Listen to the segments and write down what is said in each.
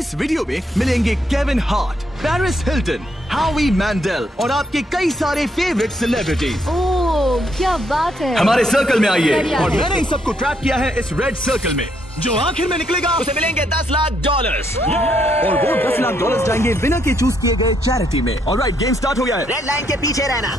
इस वीडियो में मिलेंगे केविन हार्ट, पेरिस हिल्टन, हावी मैंडेल और आपके कई सारे फेवरेट सेलिब्रिटीज। ओह क्या बात है। हमारे सर्कल में आइए बढ़िया और है। मैंने इन सबको ट्रैप किया है इस रेड सर्कल में। जो आखिर में निकलेगा उसे मिलेंगे $10 लाख और वो $10 लाख जाएंगे विनर के चूज किए गए चैरिटी में। ऑलराइट, गेम स्टार्ट हो गया है। रेड लाइन के पीछे रहना।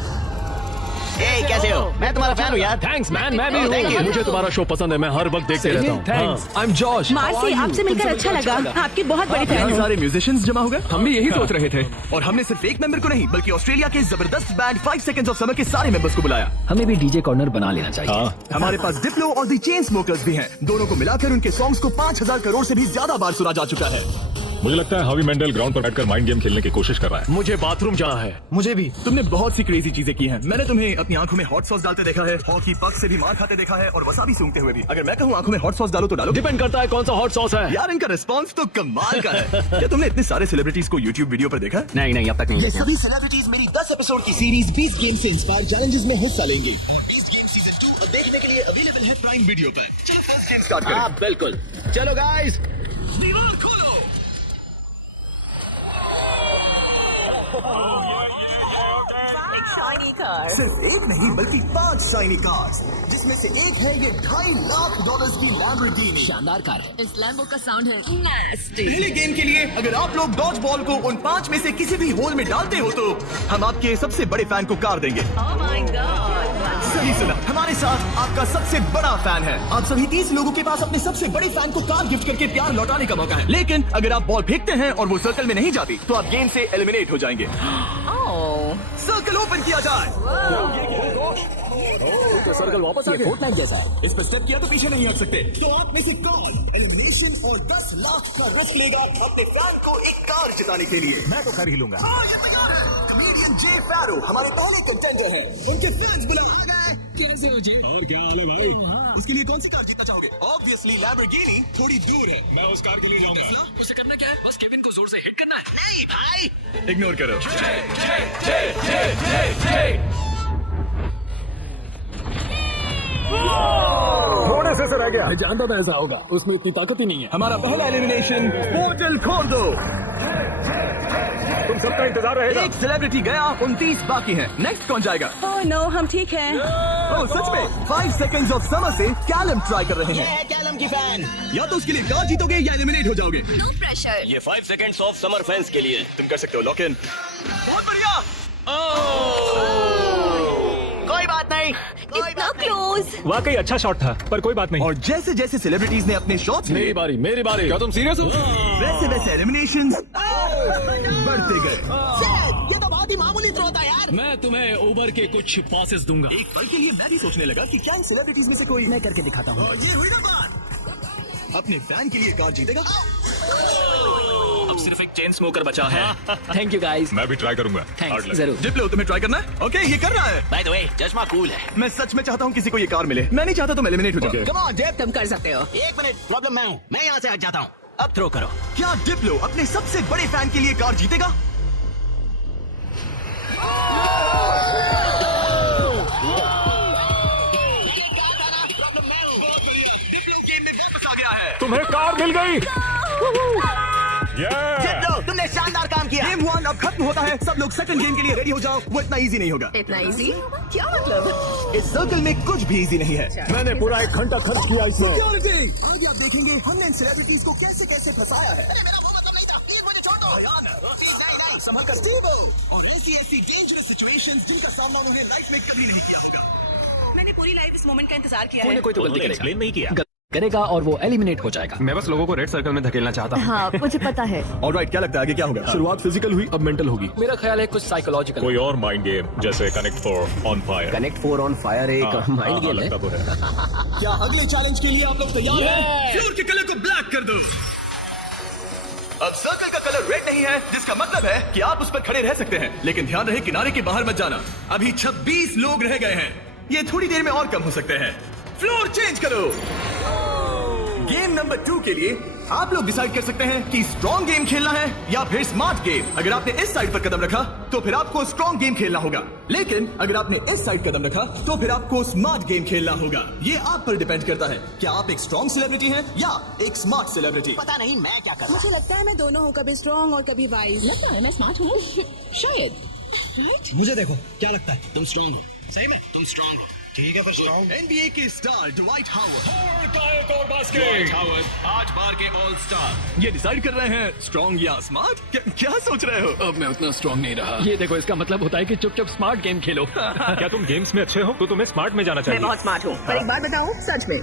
ए, कैसे हो? मैं तुम्हारा फैन हूँ यार। थैंक्स मैन, मैं भी Thank you. हूँ। मुझे तुम्हारा शो पसंद है, मैं हर वक्त देखते रहता हूँ। Thanks, I am George. Marcy, आपसे मिलकर अच्छा लगा। आपकी बहुत बड़ी फैन हूँ। सारे म्यूजिशियंस जमा हो गए। हम भी यही सोच रहे थे। और हमने सिर्फ एक मेंबर को नहीं बल्कि ऑस्ट्रेलिया के जबरदस्त बैंड 5 सेकंड्स ऑफ समर के सारे मेंबर्स को बुलाया। हमें भी डीजे कॉर्नर बना लेना चाहिए। हमारे पास डिप्लो और द चेन स्मोकर्स भी हैं। दोनों को मिलाकर उनके सॉन्ग्स को 5000 करोड़ से भी ज्यादा बार सुना जा चुका है। मुझे लगता है हावी मेंडेल ग्राउंड पर बैठकर माइंड गेम खेलने की कोशिश कर रहा है। मुझे बाथरूम जाना है। मुझे भी। तुमने बहुत सी क्रेजी चीजें की हैं। मैंने तुम्हें अपनी आंखों में हॉट सॉस डालते देखा है, हॉकी पक से भी मार खाते देखा है और वसाबी सूंघते हुए भी। अगर मैं कहूँ आंखों में हॉट सॉस डालो तो डालो। डिपेंड करता है कौन सा हॉट सॉस है। यार इनका रिस्पांस तो कमाल का है। क्या तुमने इतने सारे सेलिब्रिटीज को यूट्यूब वीडियो पर देखा? नहीं, अब तक नहीं। ये सभी सेलिब्रिटीज मेरी 10 एपिसोड की सीरीज 20 गेम से इंस्पायर चैलेंजेस में हिस्सा लेंगे। और 20 गेम सीजन 2 अब देखने के लिए अवेलेबल है प्राइम वीडियो पर। स्टार्ट करें। हाँ बिल्कुल। चलो गाइस। दीवार खोलो। सिर्फ एक नहीं बल्कि 5 शाइनी कार्स, जिसमें से एक है ये $2.5 लाख की लैम्बोर्गिनी। शानदार कार है। इस लैम्बो का साउंड है नास्टी। पहले गेम के लिए अगर आप लोग डॉज बॉल को उन 5 में से किसी भी होल में डालते हो तो हम आपके सबसे बड़े फैन को कार देंगे। Oh my God. सही सुना, हमारे साथ आपका सबसे बड़ा फैन है। आप सभी 30 लोगों के पास अपने सबसे बड़े फैन को कार गिफ्ट करके प्यार लौटाने का मौका है। लेकिन अगर आप बॉल फेंकते हैं और वो सर्कल में नहीं जाती तो आप गेम से एलिमिनेट हो जाएंगे। सर्कल ओपन किया जाए। तो सर्कल वापस आ गया। फोर्टनाइट जैसा है। इस पर स्टेप किया तो पीछे नहीं हट सकते। तो आप में से कौन एलिमिनेशन और $10 लाख का रिस्क लेगा अपने फैन को एक कार जिताने के लिए? मैं तो कर ही लूंगा। ये तैयार है। कमेडियन जे फैरो हमारे पहले कंटेंडर हैं। उनके फैंस बुला गए। कैसे हो जी? क्या हाल है भाई? उसके लिए कौन सी कार जीतना चाहोगे? ऑब्वियसली लैम्बोर्गिनी थोड़ी दूर है। मैं उस कार के लिए जाऊंगा। उसे करना क्या है? बस केविन को जोर से हिट करना है। नहीं भाई। इग्नोर करो। थोड़े से रह गया। मैं जानता था ऐसा होगा। उसमें इतनी ताकत ही नहीं है। हमारा पहला एलिमिनेशन पोर्टल खोल दो। तुम सबका इंतजार रहेगा। एक सेलिब्रिटी गया, 29 बाकी हैं। नेक्स्ट कौन जाएगा? ओह नो, हम ठीक हैं। ओह सच में 5 सेकंड्स ऑफ समर से कैलम ट्राई कर रहे ये हैं। है कैलम की फैन। या तो उसके लिए कार जीतोगे या एलिमिनेट हो जाओगे। No pressure. ये 5 सेकंड्स ऑफ समर फैंस के लिए। तुम कर सकते हो लॉक इन। बहुत बढ़िया। कोई बात नहीं। इतना क्लोज। वाकई अच्छा शॉट था, पर कोई बात नहीं। और जैसे जैसे सेलिब्रिटीज ने अपने शॉट्स मेरी लिए, बारी, मेरी बारी। क्या तुम सीरियस हो? वैसे वैसे एलिमिनेशन बढ़ते गए। ये तो बहुत ही मामूली थ्रो था यार। मैं तुम्हें ओवर के कुछ पासेस दूंगा। एक पल के लिए मैं भी सोचने लगा कि क्या इन सेलिब्रिटीज में से कोई मैं करके दिखाता हूँ। ये हुई ना बात। अपने फैन के लिए कार जीतेगा। अब सिर्फ एक चेन स्मोकर बचा है। Thank you guys. मैं भी ट्राई करूंगा। थैंक्स, जरूर। डिप्लो तुम्हें ट्राई करना है? ओके, ये कर रहा है। बाय द वे, चश्मा कूल है। मैं सच में चाहता हूँ किसी को ये कार मिले। मैं नहीं चाहता तुम एलिमिनेट हो जाओ। कम ऑन जेब, तुम कर सकते हो। एक मिनट, प्रॉब्लम मैं हूँ। मैं यहाँ से हट जाता हूँ। अब थ्रो करो। क्या डिप्लो अपने सबसे बड़े फैन के लिए कार जीतेगा? प्रॉब्लम मैं हूँ। गेम में वापस आ गया है। तुम्हें कार मिल गई। डिप्लो, तुमने शानदार काम किया। गेम 1 अब खत्म होता है। सब लोग सेकंड गेम के लिए रेडी हो जाओ। वो इतना इजी नहीं होगा। इतना इजी? क्या मतलब? इस सर्कल में कुछ भी इजी नहीं है। मैंने पूरा 1 घंटा खर्च किया इसमें। सिक्योरिटी, आगे आप देखेंगे हमने इन सेलिब्रिटीज को कैसे कैसे फंसाया है। मेरा वो मतलब नहीं था। प्लीज मुझे छोड़ दो। प्लीज नहीं। संभल कर स्टीबल। और ऐसी डेंजरस सिचुएशंस जिनका सामना उन्होंने लाइफ में कभी नहीं किया होगा। मैंने पूरी लाइफ इस मोमेंट का इंतजार किया है। कोई तो गलती एक्सप्लेन नहीं किया करेगा और वो एलिमिनेट हो जाएगा। मैं बस लोगों को रेड सर्कल में धकेलना चाहता हूँ। हाँ मुझे पता है। ऑलराइट, क्या लगता है आगे क्या होगा? शुरुआत फिजिकल हुई, अब मेंटल होगी। मेरा ख्याल है कुछ साइकोलॉजिकल। कोई और माइंड गेम जैसे connect 4 on fire. Connect 4 on fire एक माइंड गेम है। लगता तो है। क्या अगले चैलेंज के लिए आप लोग तैयार हैं? फ्लोर के कलर को ब्लैक कर दो। अब सर्कल का कलर रेड नहीं है, जिसका मतलब है कि आप उस पर खड़े रह सकते हैं, लेकिन ध्यान रहे किनारे के बाहर मत जाना। अभी 26 लोग रह गए हैं। ये थोड़ी देर में और कम हो सकते हैं। फ्लोर चेंज करो। गेम नंबर 2 के लिए आप लोग डिसाइड कर सकते हैं कि स्ट्रॉन्ग गेम खेलना है या फिर स्मार्ट गेम। अगर आपने इस साइड पर कदम रखा तो फिर आपको स्ट्रॉन्ग गेम खेलना होगा, लेकिन अगर आपने इस साइड कदम रखा तो फिर आपको स्मार्ट गेम खेलना होगा। ये आप पर डिपेंड करता है क्या आप एक स्ट्रॉन्ग सेलिब्रिटी हैं या एक स्मार्ट सेलिब्रिटी। पता नहीं मैं क्या कर रहा मुझे लगता है मैं दोनों हूँ, कभी स्ट्रॉन्ग और कभी वाइज। लगता है मैं स्मार्ट हूँ शायद। राइट? मुझे देखो क्या लगता है तुम स्ट्रांग हो। सही में तुम स्ट्रांग हो। ठीक है फिर स्ट्रांग। NBA के स्टार ड्वाइट हावर्ड आज बार के ऑल स्टार ये डिसाइड कर रहे हैं स्ट्रॉन्ग या स्मार्ट। क्या सोच रहे हो? अब मैं उतना स्ट्रांग नहीं रहा। ये देखो, इसका मतलब होता है कि चुपचाप स्मार्ट गेम खेलो। क्या तुम गेम्स में अच्छे हो तो तुम्हें स्मार्ट में जाना मैं चाहिए। बहुत स्मार्ट हूँ, पर एक बात बताऊँ, सच में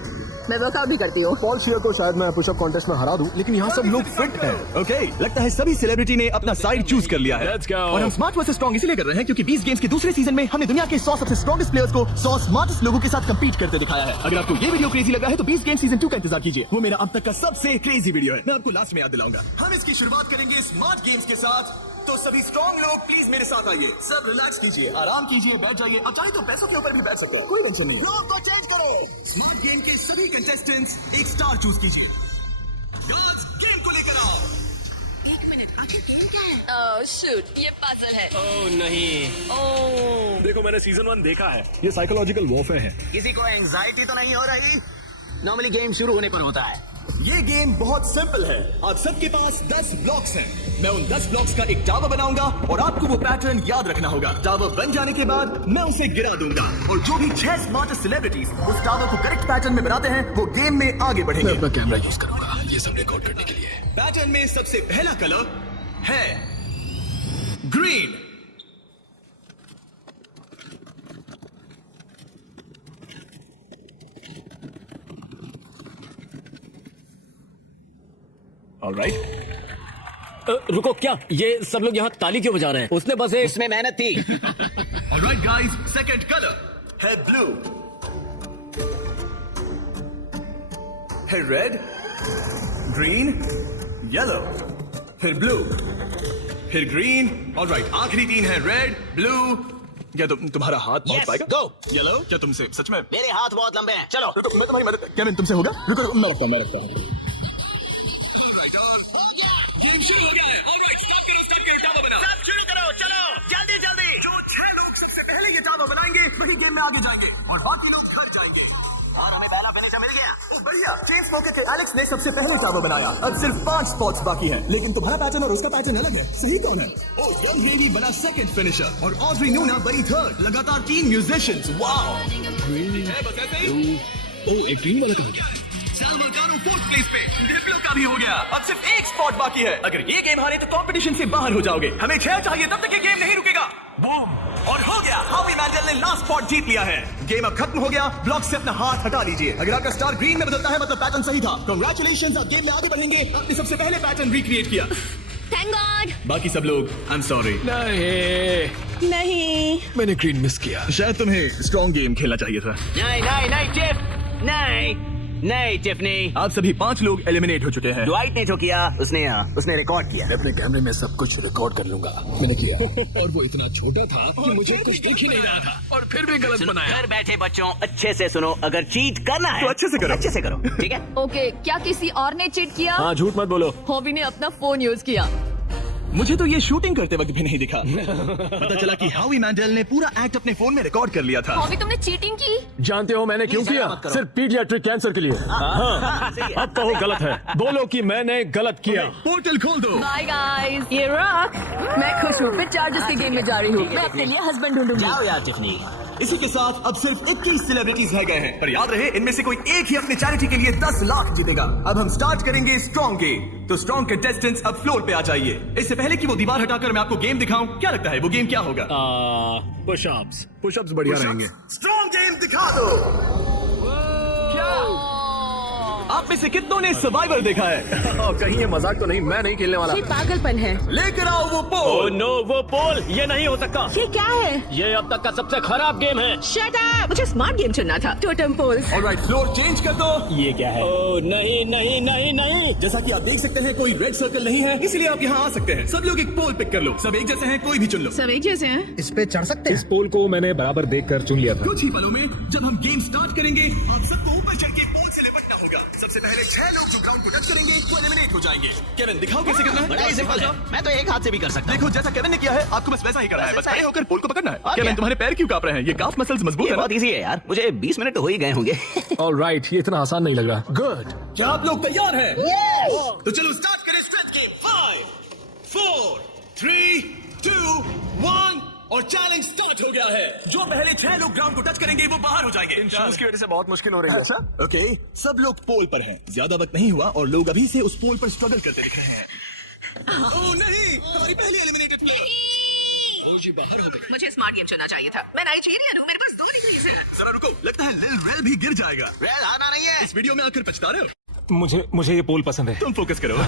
मैं वर्कआउट भी करती हूँ। पॉल शियर को शायद मैं पुशअप कॉन्टेस्ट में हरा दूं, लेकिन यहाँ सब लोग फिट हैं। ओके, लगता है सभी सेलिब्रिटी ने अपना साइड चूज कर लिया है। Let's go. और हम स्मार्ट वर्सेस स्ट्रॉन्ग इसलिए कर रहे हैं क्योंकि 20 गेम्स के दूसरे सीजन में हमने दुनिया के 100 सबसे स्ट्रॉन्गेस्ट प्लेयर्स को 100 स्मार्टेस्ट लोगों के साथ कंपीट करते दिखाया है। अगर आपको ये वीडियो क्रेजी लगा है तो 20 गेम सीजन 2 का इंतजार कीजिए। वो मेरा अब तक का सबसे क्रेजी वीडियो है, मैं आपको लास्ट में याद दिलाऊंगा। हम इसकी शुरुआत करेंगे स्मार्ट गेम्स के साथ, तो सभी स्ट्रॉन्ग लोग प्लीज मेरे साथ आइए। सब रिलैक्स कीजिए, आराम कीजिए, बैठ जाइए। अब चाहे तो पैसों के ऊपर भी बैठ सकते हैं, कोई टेंशन नहीं। फ्लोर को चेंज करो। स्मार्ट गेम के सभी कंटेस्टेंट्स एक स्टार चूज कीजिए। गर्ल्स, गेम को लेकर आओ। एक मिनट, आखिर गेम क्या है? ओह शूट, ये पजल है। ओह नहीं। देखो, मैंने सीजन 1 देखा है, ये साइकोलॉजिकल वॉरफेयर है। किसी को एंजाइटी तो नहीं हो रही? नॉर्मली गेम शुरू होने पर होता है। ये गेम बहुत सिंपल है। आप सबके पास 10 ब्लॉक्स हैं। मैं उन 10 ब्लॉक्स का एक टावर बनाऊंगा और आपको वो पैटर्न याद रखना होगा। टावर बन जाने के बाद मैं उसे गिरा दूंगा और जो भी 6 स्मार्टेस्ट सेलिब्रिटीज उस टावर को करेक्ट पैटर्न में बनाते हैं वो गेम में आगे बढ़ेंगे। मैं अपना कैमरा यूज करूंगा ये सब रिकॉर्ड करने के लिए। पैटर्न में सबसे पहला कलर है ग्रीन। ऑलराइट। रुको, क्या ये सब लोग यहाँ ताली क्यों बजा रहे हैं? उसने बस एक इसमें मेहनत थी। ऑलराइट गाइस, सेकंड कलर है ब्लू, है रेड, ग्रीन, येलो, फिर ब्लू, फिर ग्रीन। ऑलराइट, आखिरी 3 है रेड, ब्लू। क्या तुम्हारा हाथ पहुंच Yes, पाएगा? go. येलो, क्या तुमसे सच में? मेरे हाथ बहुत लंबे हैं। चलो। रुको, मैं तुम्हारी मदद। केविन, तुमसे होगा? रुको, मैं रखता हूँ। गेम शुरू हो गया है। ऑलराइट, स्टार्ट करो, टावर बनाओ। सब शुरू करो, चलो जल्दी जल्दी। जो 6 लोग सबसे पहले ये टावर बनाएंगे वही गेम में आगे जाएंगे और बाकी लोग हट जाएंगे। और हमें पहला फिनिशर मिल गया। ओ बढ़िया, चेन स्मोकर के एलेक्स ने सबसे पहले टावर बनाया। अब सिर्फ 5 स्पॉट्स बाकी हैं, लेकिन तुम्हारा पैटर्न और उसका पैटर्न अलग है। सही कौन है? ओ, यंग हेगी बना सेकंड फिनिशर और ऑड्री न्यूना बनी थर्ड। लगातार 3 म्यूजिशियंस। वाओ, है बस ऐसे ही। ओ, एक ग्रीन वाला कहाँ गया? साल्वागारो 4th प्लेस पे। डिप्लो का भी हो गया। अब सिर्फ एक स्पॉट बाकी है। अगर ये गेम हारे तो कंपटीशन से बाहर हो जाओगे। हमें 6 चाहिए, तब तक ये गेम नहीं रुकेगा। बूम, और हो गया। हावी मैंडल ने लास्ट स्पॉट जीत लिया है। गेम अब खत्म हो गया। ब्लॉक से अपना हाथ हटा लीजिए। अगर आपका स्टार ग्रीन में बदलता है मतलब पैटर्न सही था। कांग्रेचुलेशंस, आप गेम में आगे बढ़ेंगे। आपने सबसे पहले पैटर्न रिक्रिएट किया। Thank God. बाकी सब लोग आई एम सॉरी। नहीं, नहीं। मैंने ग्रीन मिस किया। शायद तुम्हें स्ट्रॉन्ग गेम खेलना चाहिए था। नहीं नहीं नहीं टिफ, नहीं नहीं टिफनी। आप सभी 5 लोग एलिमिनेट हो चुके हैं। ड्वाइट ने जो किया उसने रिकॉर्ड किया। मैं अपने कैमरे में सब कुछ रिकॉर्ड कर लूंगा। मैंने किया और वो इतना छोटा था कि मुझे कुछ दिख ही नहीं रहा था और फिर भी गलत बनाया। घर बैठे बच्चों, अच्छे से सुनो। अगर चीट करना है तो अच्छे से करो। अच्छे से करो, ठीक है? ओके, क्या किसी और ने चीट किया? हाँ, झूठ मत बोलो। हॉबी ने अपना फोन यूज किया। मुझे तो ये शूटिंग करते वक्त भी नहीं दिखा। पता चला कि हावी मैंडल ने पूरा एक्ट अपने फोन में रिकॉर्ड कर लिया था। हॉबी, तुमने चीटिंग की? जानते हो मैंने क्यों Please, किया? मत करो। सिर्फ पीडियाट्रिक कैंसर के लिए। हाँ, सही है। अब कहो गलत है। बोलो कि मैंने गलत किया। पोर्टल खोल दो। Bye guys. ये रॉक, मैं खुश हूँ। फिर चार्जेस के गेम में जा रही हूँ। मैं अपने लिए हस्बैंड ढूंढूंगी। जाओ यार टिफनी। इसी के साथ अब सिर्फ 21 सेलिब्रिटीज रह गए हैं, पर याद रहे इनमें से कोई एक ही अपने चैरिटी के लिए 10 लाख जीतेगा। अब हम स्टार्ट करेंगे स्ट्रॉन्ग गेम। तो स्ट्रॉन्ग कंटेस्टेंट्स अब फ्लोर पे आ जाइए। इससे पहले कि वो दीवार हटाकर मैं आपको गेम दिखाऊं, क्या लगता है वो गेम क्या होगा? पुशअप्स। पुशअप्स बढ़िया रहेंगे। स्ट्रॉन्ग गेम दिखा दो। आप में से कितनों ने सर्वाइवर देखा है? कहीं ये मजाक तो नहीं? मैं नहीं खेलने वाला। ये पागलपन है। लेकर आओ वो ओह पोल। नो, वो पोल ये नहीं हो सकता। ये क्या है? ये अब तक का सबसे खराब गेम है। Shut up! मुझे स्मार्ट गेम चुनना था। Totem poles. Alright, floor change कर दो। ये क्या है? ओह नहीं नहीं नहीं नहीं। जैसा कि आप देख सकते हैं कोई रेड सर्कल नहीं है, इसलिए आप यहाँ आ सकते हैं। सब लोग एक पोल पिक कर लो। सब एक जैसे हैं, कोई भी चुन लो। सब एक जैसे हैं। इस पे चढ़ सकते इस पोल को मैंने बराबर देखकर चुन लिया था। कुछ ही पलों में जब हम गेम स्टार्ट करेंगे, आप सबको ऊपर चढ़ के पोल से लिपटना होगा। सबसे पहले 6 लोग जो ग्राउंड को टच करेंगे वो एलिमिनेट हो जाएंगे। केविन दिखाओ कैसे करना है। बड़ा ही सिंपल है, मैं तो एक हाथ से भी कर सकता हूँ। देखो जैसा केविन ने किया है आपको बस वैसा ही करना है। बस ऐसा खड़े ही? होकर पोल को पकड़ना है। क्या? केविन तुम्हारे पैर क्यों कांप रहे हैं? ये काफ मसल्स मजबूत ये है ना? बहुत इजी है यार, मुझे 20 मिनट तो हो ही गए होंगे। ऑलराइट, ये इतना आसान नहीं लग रहा। गुड। क्या आप लोग तैयार हैं? तो चलो स्टार्ट करें स्ट्रेच गेम। 5 4 3 2 1 और चैलेंज स्टार्ट हो गया है। जो पहले 6 लोग ग्राउंड को टच करेंगे वो बाहर हो जाएंगे। शूज की वजह से बहुत मुश्किल हो रही है। अच्छा ओके, सब लोग पोल पर हैं। ज्यादा वक्त नहीं हुआ और लोग अभी से उस पोल पर स्ट्रगल करते दिख रहे हैं। ओह नहीं, हमारी पहली एलिमिनेटेड प्लेयर। जी बाहर हो गई। मुझे स्मार्ट गेम चुनना चाहिए था। मैं नाइजीरियन हूँ, मेरे पास 2 डिग्रीज है। जरा रुको, लगता है लिल रेल भी गिर जाएगा। रेल आना नहीं है। इस वीडियो में आकर पछता रहे हो? मुझे ये पोल पसंद है। तुम फोकस करो।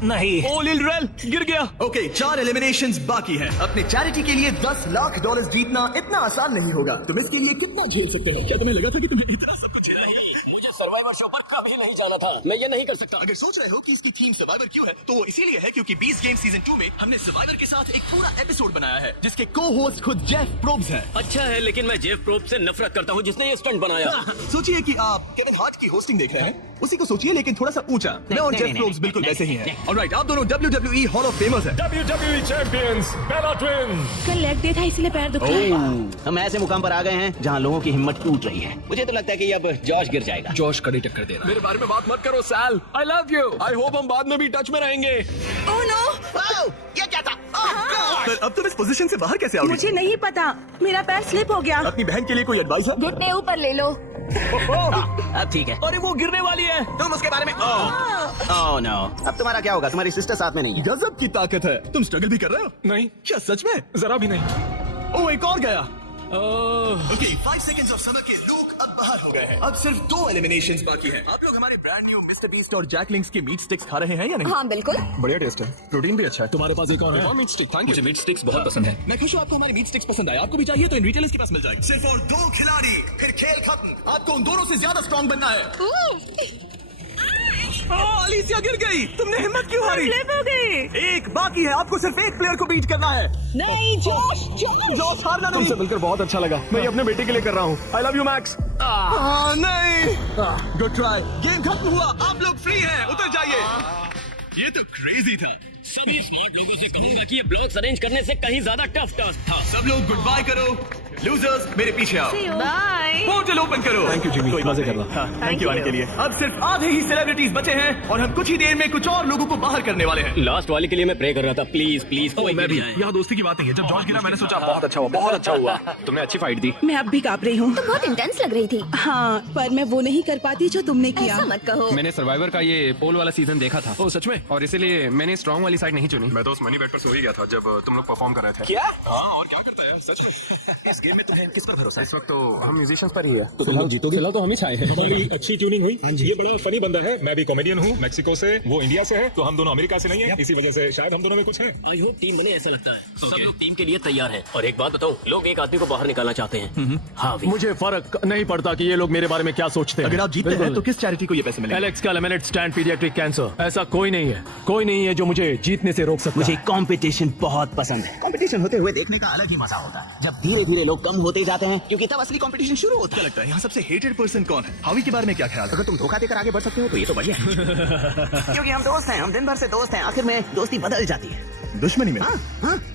नहीं। ओ लिल रेल गिर गया। ओके, 4 एलिमिनेशंस बाकी हैं। अपने चैरिटी के लिए $10 लाख जीतना इतना आसान नहीं होगा। तुम इसके लिए कितना झेल सकते हैं? क्या तुम्हें लगा था कि तुम्हें इतना सब कुछ झेलना है? मुझे सर्वाइवर शो पर कभी नहीं जाना था। मैं ये नहीं कर सकता। अगर सोच रहे हो कि इसकी थीम सर्वाइवर क्यों है, तो वो इसीलिए है क्योंकि 20 गेम सीजन 2 में हमने सर्वाइवर के साथ एक पूरा एपिसोड बनाया है जिसके को-होस्ट खुद जेफ प्रोब्स हैं। अच्छा है, लेकिन मैं जेफ प्रोब से नफरत करता हूँ जिसने ये स्टंट बनाया। सोचिए कि आप केविन हार्ट की होस्टिंग देख रहे हैं, उसी को सोचिए लेकिन थोड़ा सा ऊंचा। मैं और नहीं, जेफ प्रोब्स नहीं, बिल्कुल नहीं, वैसे ही नहीं, हैं। ऑलराइट, आप दोनों WWE हॉल ऑफ फेमर्स हैं। WWE चैंपियंस बेला ट्विन। कल लेग डे था इसलिए पैर दुख रहा है। हम ऐसे मुकाम पर आ गए हैं जहाँ लोगों की हिम्मत टूट रही है। मुझे तो लगता है कि अब जॉश गिर जाएगा। जॉश कड़ी टक्कर देना। मेरे बारे में बात मत करो Sal. I love you. I hope हम बाद में भी टच में रहेंगे। ओह नो, ये क्या था? पर अब तुम इस पोजीशन से बाहर कैसे आओगे? मुझे नहीं पता, मेरा पैर स्लिप हो गया। अपनी बहन के लिए कोई एडवाइस है? घुटने ऊपर ले लो। अब ठीक है। अरे वो गिरने वाली है। तुम उसके बारे में ओह नो, अब तुम्हारा क्या होगा? तुम्हारी सिस्टर साथ में नहीं है। गजब की ताकत है। तुम स्ट्रगल भी कर रहे हो? नहीं, क्या सच में? जरा भी नहीं। ओ एक और गया। ओके, 5 सेकंड्स ऑफ समर के लोग अब बाहर हो गए हैं। अब सिर्फ 2 एलिमिनेशंस बाकी हैं। आप लोग हमारे ब्रांड न्यू मिस्टर बीस्ट और जैकलिंग्स के मीट स्टिक्स खा रहे हैं या नहीं? हाँ बिल्कुल। बढ़िया टेस्ट है, प्रोटीन भी अच्छा है। तुम्हारे पास एक और है? Meat stick. थैंक मुझे मीट स्टिक्स बहुत पसंद है। मैं खुश हूँ आपको हमारे मीट स्टिक्स पसंद आए। आपको भी चाहिए तो इन रिटेलर्स के पास मिल जाएगा। सिर्फ और 2 खिलाड़ी, फिर खेल खत्म। आपको उन दोनों से ज्यादा स्ट्रॉन्ग बनना है। अलीसिया गिर गई। तुमने हिम्मत क्यों हारी? स्लिप हो गई। एक बाकी है, आपको सिर्फ एक प्लेयर को बीट करना है। नहीं जॉश हारना नहीं। तुमसे मिलकर बहुत अच्छा लगा। मैं ये अपने बेटे के लिए कर रहा हूँ। आई लव यू मैक्स। नहीं, गुड ट्राई। गेम खत्म हुआ, आप लोग फ्री हैं, उतर जाइए। ये तो क्रेजी था। सभी स्मार्ट लोगों से कहूंगा कि ये ब्लॉग्स अरेंज करने से कहीं ज्यादा टफ टास्क था। सब लोग गुड बाय करो। लूजर्स मेरे पीछे आओ। बाय। पोर्टल ओपन करो। थैंक यू जिमी, कोई बात मजे नहीं। कर रहा। हाँ, थैंक यू आने के लिए। अब सिर्फ आधे ही सेलिब्रिटीज बचे हैं और हम कुछ ही देर में कुछ और लोगों को बाहर करने वाले हैं। लास्ट वाले के लिए मैं प्रे कर रहा था, प्लीज प्लीज कोई मैं गिर भी। जाए। यहाँ दोस्ती की बात नहीं है। जब जॉश गिरा मैंने सोचा बहुत अच्छा हुआ, बहुत अच्छा हुआ। तुमने अच्छी फाइट दी। मैं अब भी कांप रही हूँ। बहुत इंटेंस लग रही थी। हाँ, पर मैं वो नहीं कर पाती जो तुमने किया। ऐसा मत कहो। मैंने सर्वाइवर का ये पोल वाला सीजन देखा था। ओ सच में? और इसीलिए मैंने स्ट्रॉन्ग वाली साइड नहीं चुनी। मैं तो उस मनी बेट पर सो ही गया था जब तुम लोग परफॉर्म कर रहे थे। क्या? हाँ, और क्या करता है सच में। इस गेम में तुम्हें किस पर भरोसा है? इस वक्त तो हम म्यूजिशियंस पर ही है। तो फिलहाल जीतोगे? फिलहाल तो हम ही छाए हैं। हमारी अच्छी ट्यूनिंग हुई। ये बड़ा फनी बंदा है। मैं भी कॉमेडियन हूँ, मैक्सिको से, वो इंडिया से है, तो हम दोनों अमेरिका से नहीं है। इसी वजह से शायद हम दोनों में कुछ है। आई होप टीम बने, ऐसा लगता है। सब लोग टीम के लिए तैयार हैं। और एक बात बताऊं, लोग एक आदमी को बाहर निकालना चाहते हैं। हाँ भी। मुझे फर्क नहीं पड़ता कि ये लोग मेरे बारे में क्या सोचते हैं। अगर आप जीतते हैं तो किस चैरिटी को ये पैसे मिलेंगे? एलेक्स का लेमिनेट स्टैंड पीडियाट्रिक कैंसर। ऐसा कोई नहीं है, कोई नहीं है जो मुझे जीतने से रोक सकता मुझे है। कंपटीशन बहुत पसंद है। कंपटीशन होते हुए देखने का अलग ही मजा होता है। जब धीरे धीरे लोग कम होते जाते हैं, क्योंकि तब असली कंपटीशन शुरू होता क्या है। लगता है यहाँ सबसे हेटेड पर्सन कौन है? हावी के बारे में क्या ख्याल है? अगर तुम धोखा देकर आगे बढ़ सकते हो तो ये तो बढ़िया है। क्योंकि हम दोस्त हैं, हम दिन भर से दोस्त हैं, आखिर में दोस्ती बदल जाती है। दुश्मनी में।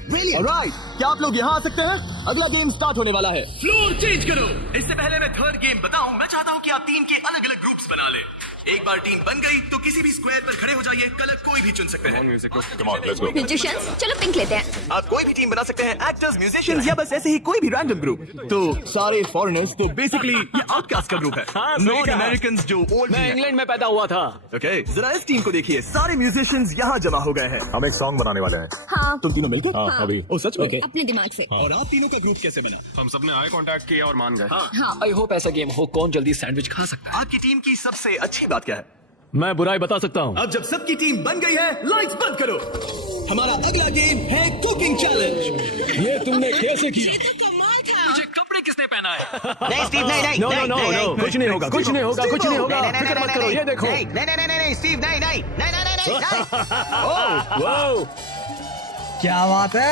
Brilliant. ऑलराइट, क्या आप लोग यहाँ आ सकते हैं? अगला गेम स्टार्ट होने वाला है। फ्लोर चेंज करो। इससे पहले मैं थर्ड गेम बताऊं, मैं चाहता हूँ कि आप टीम के अलग अलग ग्रुप्स बना लें। एक बार टीम बन गई तो किसी भी स्क्वायर पर खड़े हो जाइए। कलर कोई भी चुन सकते हैं। Music come on, let's go. Musicians, चलो पिंक लेते हैं। आप कोई भी टीम बना सकते हैं, एक्टर्स, म्यूजिशियंस या बस ऐसे ही कोई भी रैंडम ग्रुप। तो सारे फॉरेनर्स, तो बेसिकली ये आउटकास्ट का ग्रुप है। नॉन अमेरिकन जो ओल्ड मैं इंग्लैंड में पैदा हुआ था। ओके, जरा इस टीम को देखिए, सारे म्यूजिशियंस यहाँ जमा हो गए हैं। हम एक सॉन्ग बनाने वाले हैं। हाँ, तुम तीनों मिलकर? हाँ, अभी। ओ सच में? अपने दिमाग से। और आप तीनों का ग्रुप कैसे बना? हम सबने आई कांटेक्ट किया और मान गए। हाँ। आई होप ऐसा गेम हो कौन जल्दी सैंडविच खा सकता है। आपकी टीम की सबसे अच्छी बात क्या है? मैं बुराई बता सकता हूँ। अब जब सबकी टीम बन गई है, लाइट्स बंद करो। हमारा अगला गेम है कुकिंग चैलेंज। ये तुमने कैसे किया? ये तो कमाल था। मुझे कपड़े किसने पहना है? नहीं स्टीव, नहीं नो नो नो नो, कुछ नहीं होगा, कुछ नहीं होगा, कुछ नहीं होगा। नहीं, नहीं, फिक्र नहीं, मत करो, नहीं, ये देखो। नहीं नहीं नहीं नहीं नहीं स्टीव, नहीं नहीं नहीं नहीं नहीं नहीं। क्या बात है?